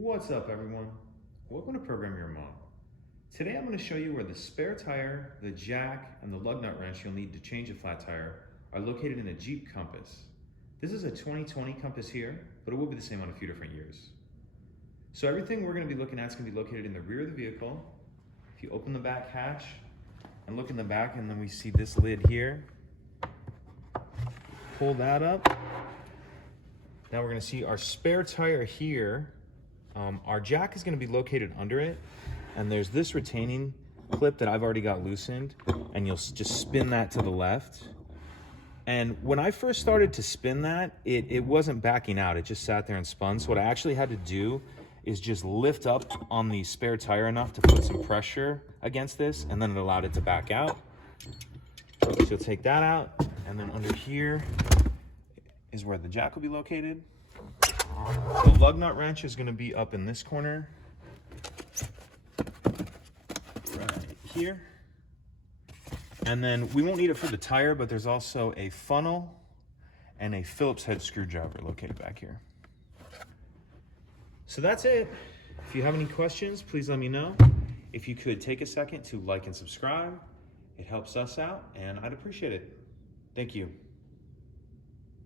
What's up, everyone? Welcome to Program Your Mom. Today I'm going to show you where the spare tire, the jack, and the lug nut wrench you'll need to change a flat tire are located in a Jeep Compass. This is a 2020 Compass here, but it will be the same on a few different years. So everything we're going to be looking at is going to be located in the rear of the vehicle. If you open the back hatch and look in the back, and then we see this lid here. Pull that up. Now we're going to see our spare tire here. Our jack is going to be located under it, and there's this retaining clip that I've already got loosened, and you'll just spin that to the left. And when I first started to spin that, it wasn't backing out, it just sat there and spun. So what I actually had to do is just lift up on the spare tire enough to put some pressure against this, and then it allowed it to back out. So you'll take that out, and then under here is where the jack will be located. The lug nut wrench is going to be up in this corner, right here. And then we won't need it for the tire, but there's also a funnel and a Phillips head screwdriver located back here. So that's it. If you have any questions, please let me know. If you could take a second to like and subscribe, it helps us out, and I'd appreciate it. Thank you.